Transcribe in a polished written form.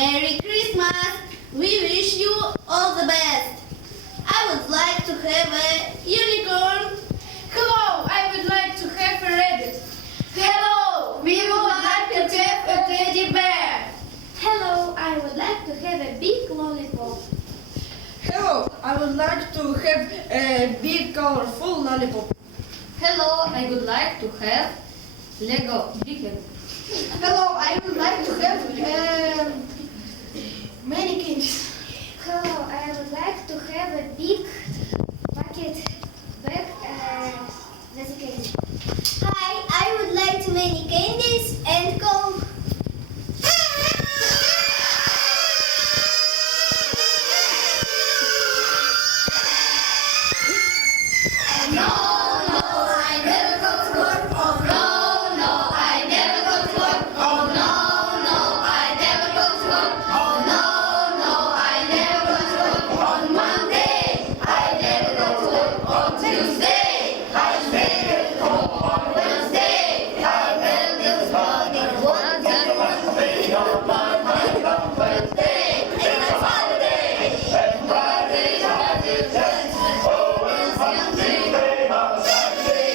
Merry Christmas! We wish you all the best. I would like to have a unicorn. Hello, I would like to have a rabbit. Hello, we would like to have a teddy bear. Hello, I would like to have a big lollipop. Hello, I would like to have a big colorful lollipop. Hello, I would like to have Lego, big Lego. Hello, I would